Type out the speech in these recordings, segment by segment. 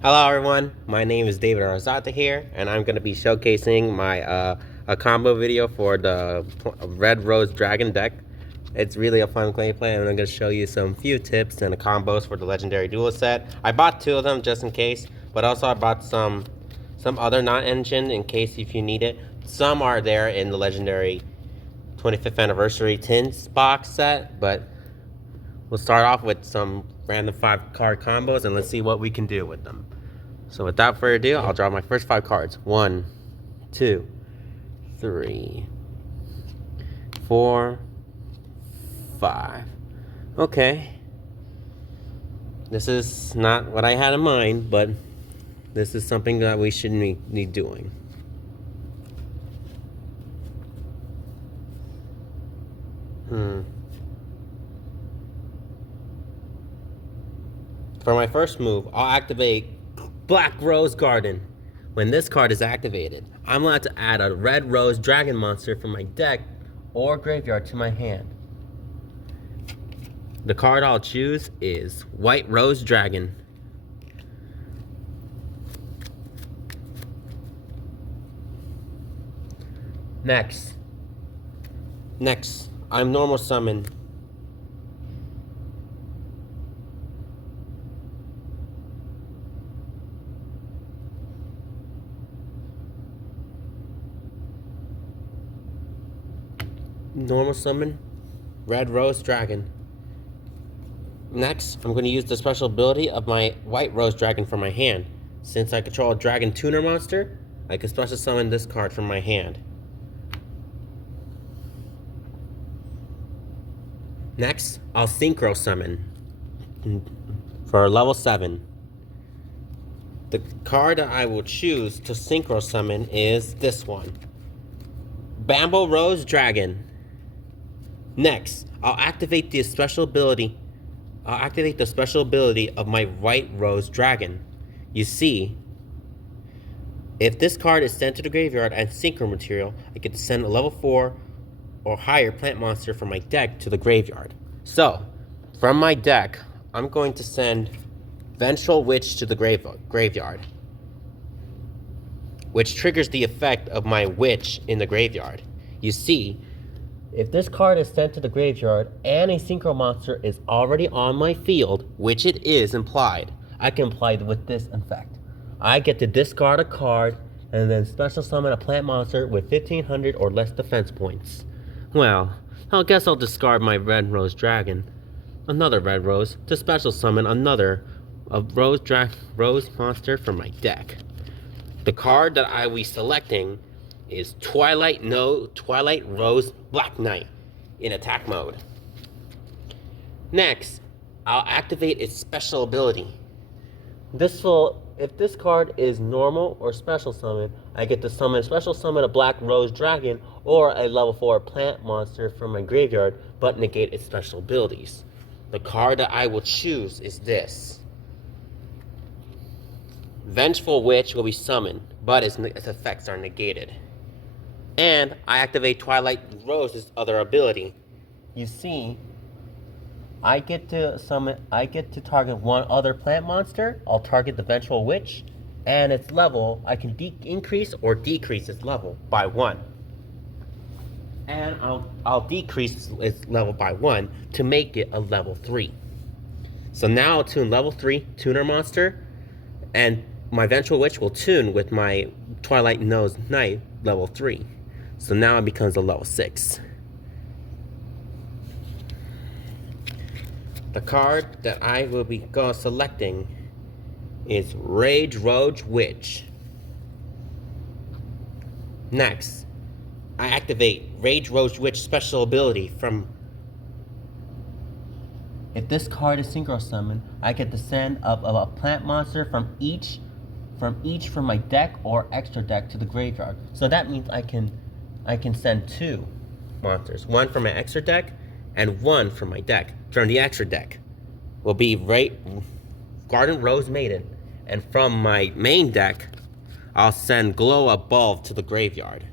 Hello everyone, my name is David Arzata here, and I'm going to be showcasing my a combo video for the Red Rose Dragon deck. It's really a fun gameplay, and I'm going to show you some few tips and combos for the Legendary Duel set. I bought two of them just in case, but also I bought some other non-engine in case if you need it. Some are there in the Legendary 25th Anniversary Tins box set, but we'll start off with some random 5-card combos, and let's see what we can do with them. So without further ado, I'll draw my first 5 cards. 1, 2, 3, 4, 5. Okay. This is not what I had in mind, but this is something that we should be doing. For my first move, I'll activate Black Rose Garden. When this card is activated, I'm allowed to add a Red Rose Dragon monster from my deck or graveyard to my hand. The card I'll choose is White Rose Dragon. Next, I'm normal summon Red Rose Dragon. Next, I'm going to use the special ability of my White Rose Dragon from my hand. Since I control a Dragon Tuner monster, I can special summon this card from my hand. Next, I'll Synchro Summon for level 7. The card that I will choose to Synchro Summon is this one, Bamboo Rose Dragon. Next, I'll activate the special ability of my White Rose Dragon. You see, if this card is sent to the graveyard and synchro material, I get to send a level 4 or higher plant monster from my deck to the graveyard. So, from my deck, I'm going to send Vengeful Witch to the graveyard, which triggers the effect of my Witch in the graveyard. You see, if this card is sent to the graveyard and a synchro monster is already on my field, which it is implied, I can apply with this effect. I get to discard a card and then special summon a plant monster with 1500 or less defense points. Well, I guess I'll discard my Red Rose Dragon, another Red Rose, to special summon another Rose monster from my deck. The card that I will be selecting is Twilight Rose Black Knight in attack mode. Next, I'll activate its special ability. If this card is normal or special summon, I get to special summon a Black Rose Dragon or a level 4 plant monster from my graveyard, but negate its special abilities. The card that I will choose is this. Vengeful Witch will be summoned, but its effects are negated. And I activate Twilight Rose's other ability. You see, I get to target one other plant monster. I'll target the Vengeful Witch, and its level, I can increase or decrease its level by 1. And I'll decrease its level by 1 to make it a level 3. So now I'll tune level 3 tuner monster, and my Vengeful Witch will tune with my Twilight Rose Knight level 3. So now it becomes a level 6. The card that I will be selecting is Rage Rose Witch. Next, I activate Rage Rose Witch special ability from... If this card is synchro summon, I get to send a plant monster from my deck or extra deck to the graveyard. So that means I can send 2 monsters, one from my extra deck and one from my deck. From the extra deck will be Garden Rose Maiden, and from my main deck, I'll send Glow Up Bulb to the graveyard.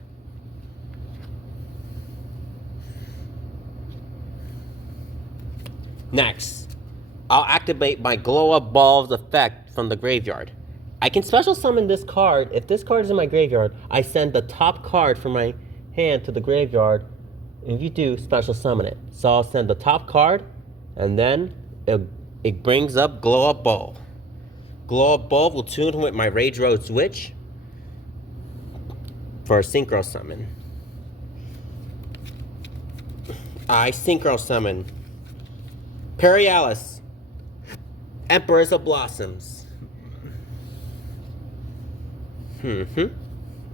Next, I'll activate my Glow Up Bulb's effect from the graveyard. I can special summon this card. If this card is in my graveyard, I send the top card from my hand to the graveyard. If you do, special summon it. So I'll send the top card, and then it brings up Glow Up Bulb. Glow Up Bulb will tune with my Rage Rose Witch for a Synchro Summon. I Synchro Summon Perialis, Empress of Blossoms.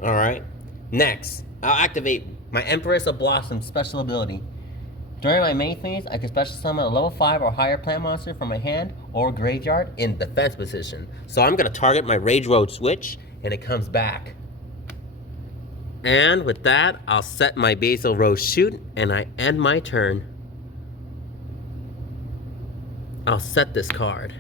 Alright. Next, I'll activate my Empress of Blossoms special ability. During my main phase, I can special summon a level 5 or higher plant monster from my hand or graveyard in defense position. So I'm going to target my Rage Road Switch, and it comes back. And with that, I'll set my Basil Rose Shoot, and I end my turn. I'll set this card.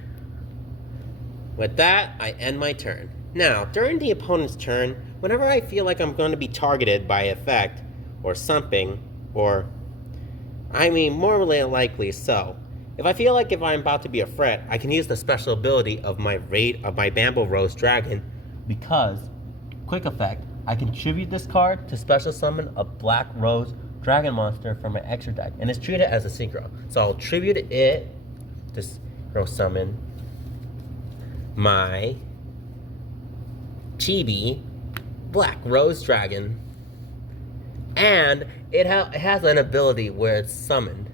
With that, I end my turn. Now, during the opponent's turn, whenever I feel like I'm going to be targeted by effect or something, or more than likely so. If I feel like if I'm about to be a threat, I can use the special ability of my Bamboo Rose Dragon, because, quick effect, I can tribute this card to special summon a Black Rose Dragon monster from my extra deck, and it's treated as a synchro. So I'll tribute it to synchro summon my Chibi Black Rose Dragon. And it has an ability where it's summoned.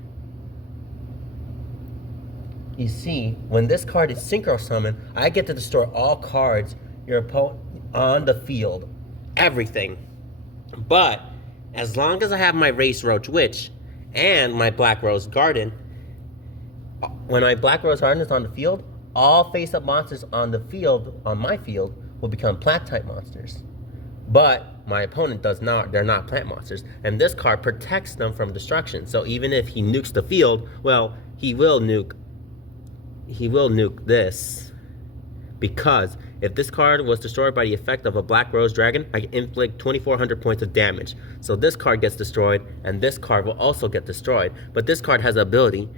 You see, when this card is synchro summoned, I get to destroy all cards your opponent on the field. Everything. But as long as I have my Race Roach Witch and my Black Rose Garden, when my Black Rose Garden is on the field, all face-up monsters on the field, on my field, will become plant-type monsters. But my opponent does not. They're not plant monsters. And this card protects them from destruction. So even if he nukes the field, well, he will nuke this. Because if this card was destroyed by the effect of a Black Rose Dragon, I can inflict 2,400 points of damage. So this card gets destroyed, and this card will also get destroyed. But this card has the ability.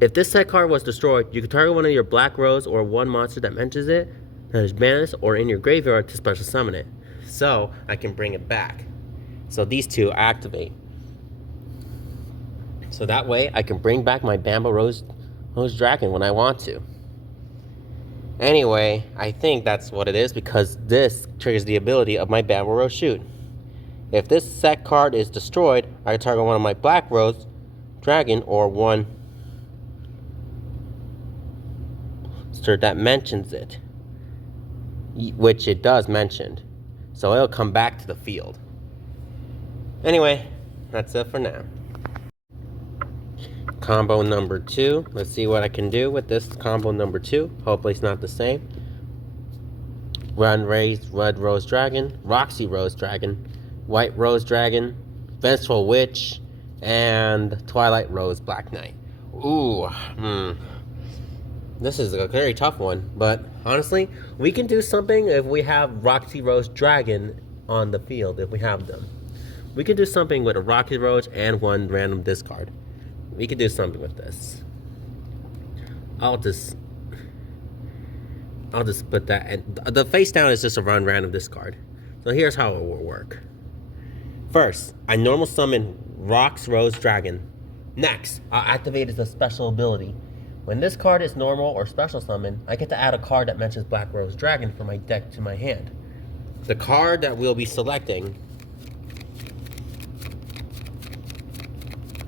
If this set card was destroyed, you can target one of your Black Rose or one monster that mentions it, that is banished or in your graveyard, to special summon it. So I can bring it back. So these two activate. So that way I can bring back my Bamboo Rose Dragon when I want to. Anyway, I think that's what it is, because this triggers the ability of my Bamboo Rose Shoot. If this set card is destroyed, I can target one of my Black Rose Dragon or one monster that mentions it, which it does mention. So it'll come back to the field. Anyway, that's it for now. Combo number 2. Let's see what I can do with this combo number 2. Hopefully it's not the same. Red Rose Dragon, Roxy Rose Dragon, White Rose Dragon, Vengeful Witch, and Twilight Rose Black Knight. Ooh, This is a very tough one, but honestly, we can do something if we have Roxy Rose Dragon on the field, if we have them. We can do something with a Roxy Rose and one random discard. We can do something with this. I'll just put that, and the face down is just a random discard. So here's how it will work. First, I normal summon Rox Rose Dragon. Next, I'll activate as a special ability. When this card is normal or special summon, I get to add a card that mentions Black Rose Dragon from my deck to my hand. The card that we'll be selecting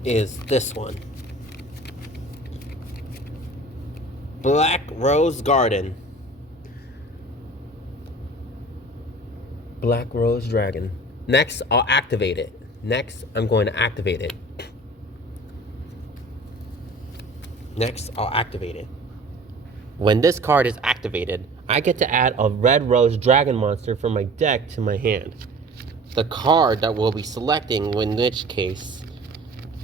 is this one. Black Rose Garden. Black Rose Dragon. Next, I'll activate it. Next, I'm going to activate it. Next, I'll activate it. When this card is activated, I get to add a Red Rose Dragon monster from my deck to my hand. The card that we'll be selecting, in which case,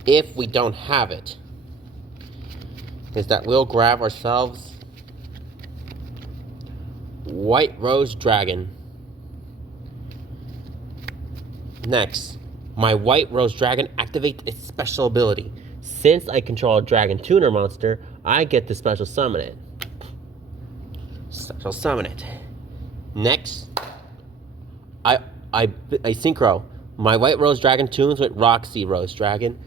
if we don't have it, is that we'll grab ourselves White Rose Dragon. Next, my White Rose Dragon activates its special ability. Since I control a Dragon Tuner monster, I get to special summon it. special summon it. Next, I synchro my White Rose Dragon tunes with Roxy Rose Dragon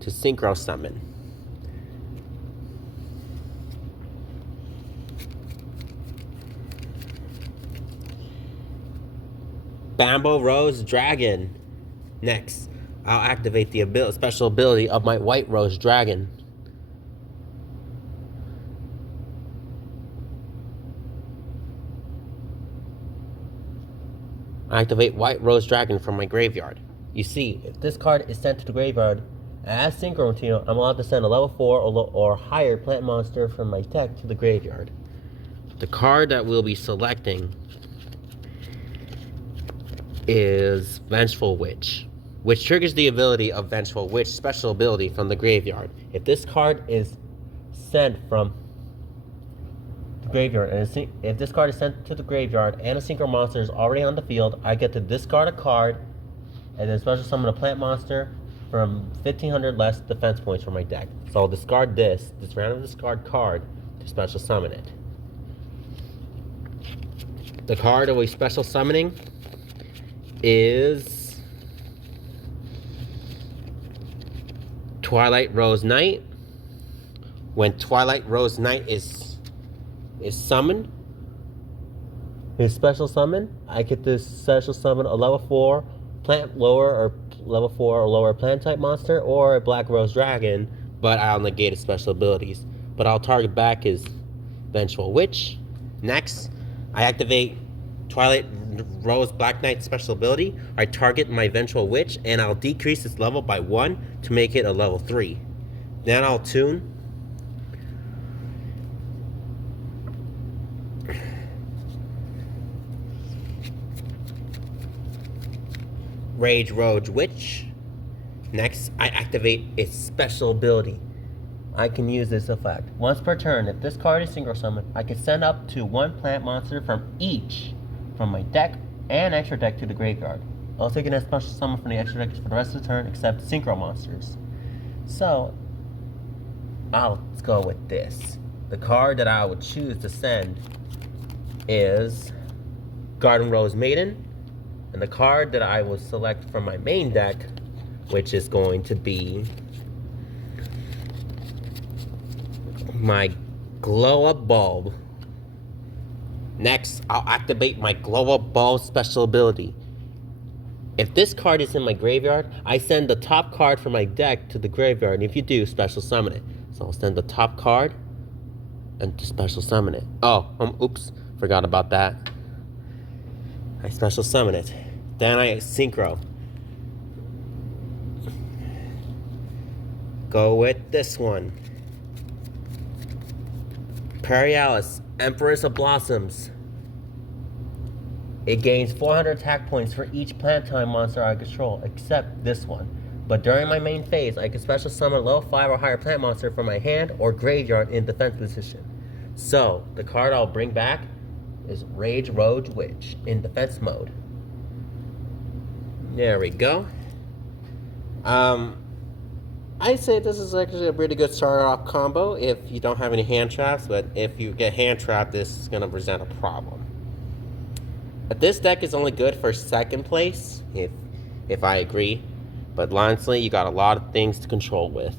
to synchro summon. Bamboo Rose Dragon. Next, I'll activate the special ability of my White Rose Dragon. I activate White Rose Dragon from my graveyard. You see, if this card is sent to the graveyard, as synchro routine, I'm allowed to send a level 4 or higher plant monster from my deck to the graveyard. The card that we'll be selecting is Vengeful Witch, which triggers the ability of Vengeful Witch special ability from the graveyard. If this card is sent from the graveyard, and if this card is sent to the graveyard and a synchro monster is already on the field, I get to discard a card and then special summon a plant monster from 1500 less defense points from my deck. So I'll discard this random discard card to special summon it. The card that we're special summoning is Twilight Rose Knight. When Twilight Rose Knight is summoned, his special summon, I get to special summon a level 4 plant lower or level 4 or lower plant type monster or a Black Rose Dragon, but I'll negate his special abilities. But I'll target back his Vengeful Witch. Next, I activate Twilight Rose Black Knight special ability. I target my Vengeful Witch and I'll decrease its level by 1 to make it a level 3. Then I'll tune Rage Rogue Witch. Next, I activate its special ability. I can use this effect. Once per turn, if this card is synchro summoned, I can send up to 1 plant monster from my deck and extra deck to the graveyard. Also, you can have special summon from the extra deck for the rest of the turn except synchro monsters. So, I'll go with this. The card that I would choose to send is Garden Rose Maiden. And the card that I will select from my main deck, which is going to be my Glow Up Bulb. Next, I'll activate my Glow Up Bulb special ability. If this card is in my graveyard, I send the top card from my deck to the graveyard, and if you do, special summon it. So I'll send the top card and to special summon it. Oh, oops, forgot about that. I special summon it. Then I synchro. Go with this one. Perialis, Empress of Blossoms. It gains 400 attack points for each plant time monster I control, except this one. But during my main phase, I can special summon a level 5 or higher plant monster from my hand or graveyard in defense position. So, the card I'll bring back is Rage Rogue Witch in defense mode. There we go. I'd say this is actually a pretty good starter off combo if you don't have any hand traps, but if you get hand trapped, this is going to present a problem. But this deck is only good for second place, if I agree. But honestly, you got a lot of things to control with.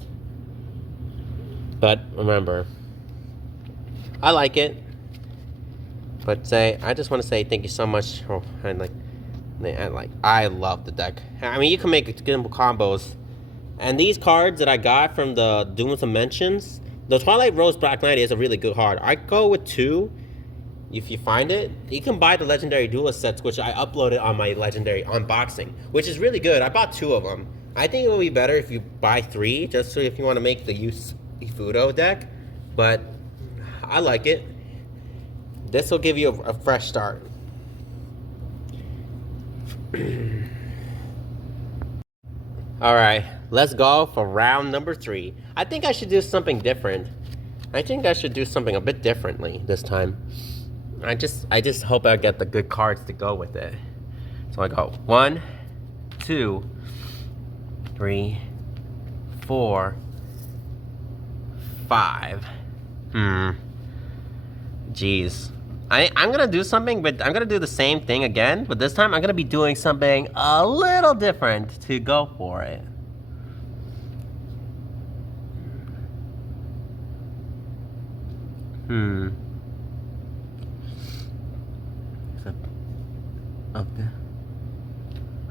But remember, I like it. But I just want to say thank you so much. Oh, I love the deck. I mean, you can make good combos. And these cards that I got from the Duelist Dimensions, the Twilight Rose Black Knight is a really good card. I go with 2. If you find it, you can buy the Legendary Duelist sets, which I uploaded on my Legendary Unboxing, which is really good. I bought 2 of them. I think it would be better if you buy 3, just so if you want to make the Fudo deck. But I like it. This will give you a fresh start. Alright, let's go for round number 3. I think I should do something different. I think I should do something a bit differently this time. I just hope I get the good cards to go with it. So I go 1, 2, 3, 4, 5. Jeez. I'm gonna do something, but I'm gonna do the same thing again, but this time I'm gonna be doing something a little different to go for it.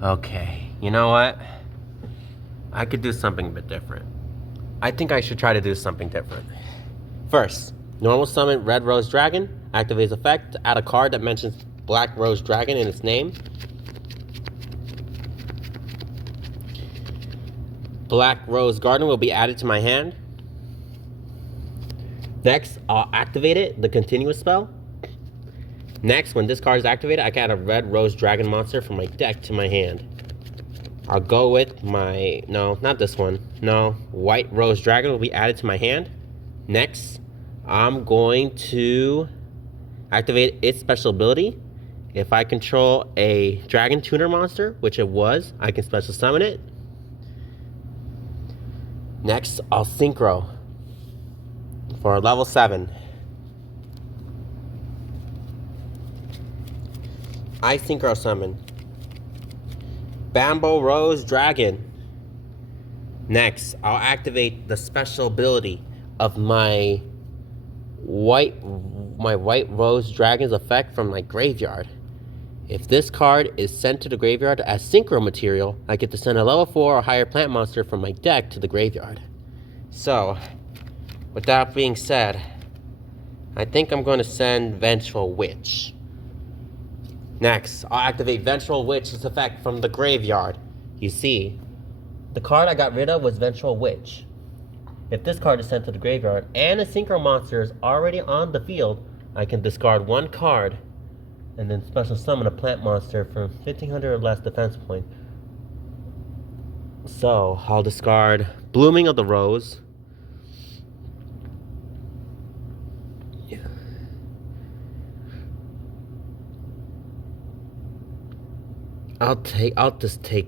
Okay, you know what? I could do something a bit different. I think I should try to do something different. First, normal summon Red Rose Dragon, activates effect, add a card that mentions Black Rose Dragon in its name. Black Rose Garden will be added to my hand. Next, I'll activate it, the continuous spell. Next, when this card is activated, I can add a Red Rose Dragon monster from my deck to my hand. I'll go with my, no, not this one. No, White Rose Dragon will be added to my hand. Next, I'm going to activate its special ability. If I control a Dragon Tuner monster, which it was, I can special summon it. Next, I'll Synchro for level 7. I Synchro Summon Bamboo Rose Dragon. Next, I'll activate the special ability of my White Rose Dragon's effect from my graveyard. If this card is sent to the graveyard as Synchro material, I get to send a level 4 or higher plant monster from my deck to the graveyard. So, with that being said, I think I'm going to send Vengeful Witch. Next, I'll activate Vengeful Witch's effect from the graveyard. You see, the card I got rid of was Vengeful Witch. If this card is sent to the graveyard and a Synchro monster is already on the field, I can discard one card and then special summon a plant monster for 1500 or less defense point. So, I'll discard Blooming of the Rose. I'll just take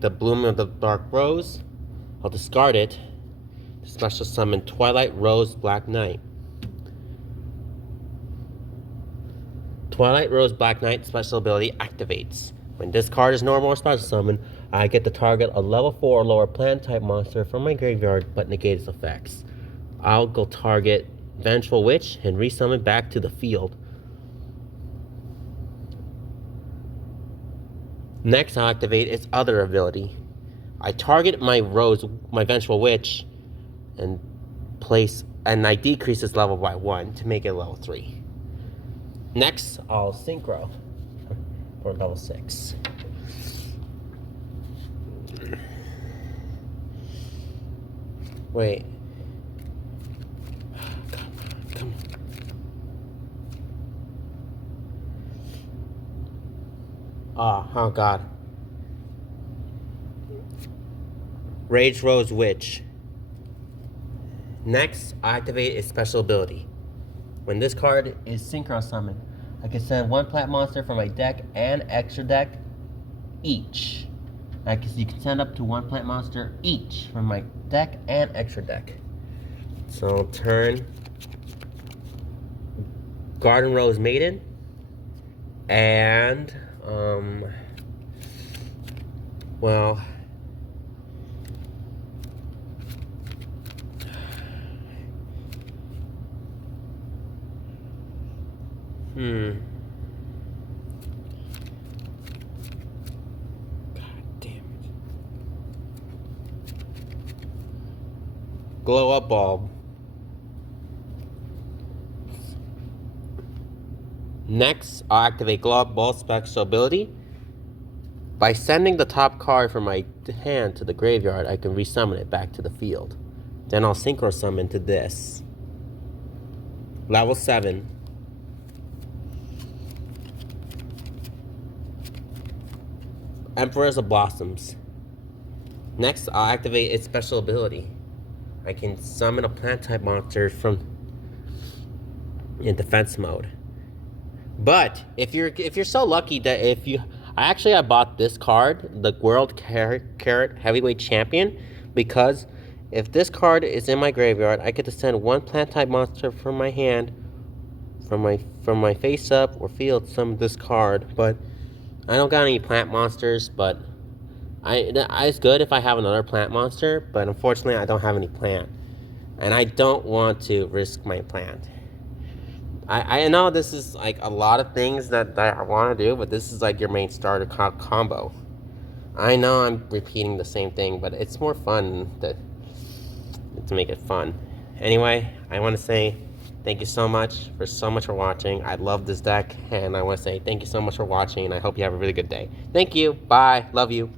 the Bloom of the Dark Rose. I'll discard it. Special summon Twilight Rose Black Knight. Twilight Rose Black Knight special ability activates. When this card is normal or special summon, I get to target a level 4 or lower plant type monster from my graveyard but negate its effects. I'll go target Vengeful Witch and resummon back to the field. Next, I'll activate its other ability. I target my Vengeful Witch, and I decrease its level by 1 to make it level 3. Next, I'll Synchro for level 6. Wait. Come on. Oh god. Rage Rose Witch. Next, I activate its special ability. When this card is Synchro Summoned, I can send one plant monster from my deck and extra deck each. You can send up to one plant monster each from my deck and extra deck. So I'll turn Garden Rose Maiden and well, God damn it. Glow Up Bulb. Next, I'll activate Glow Up Bulb special ability. By sending the top card from my hand to the graveyard, I can resummon it back to the field. Then I'll Synchro Summon to this. Level 7. Emperors of Blossoms. Next, I'll activate its special ability. I can summon a plant type monster in defense mode. But if you're so lucky that I bought this card, the World Carrot Heavyweight Champion, because if this card is in my graveyard, I get to send one plant type monster from my hand from my face up or field some discard, but I don't got any plant monsters, but it's good if I have another plant monster, but unfortunately I don't have any plant. And I don't want to risk my plant. I know this is like a lot of things that I want to do, but this is like your main starter combo. I know I'm repeating the same thing, but it's more fun to make it fun. Anyway, I want to say thank you so much for watching. I love this deck, and I want to say thank you so much for watching, and I hope you have a really good day. Thank you. Bye. Love you.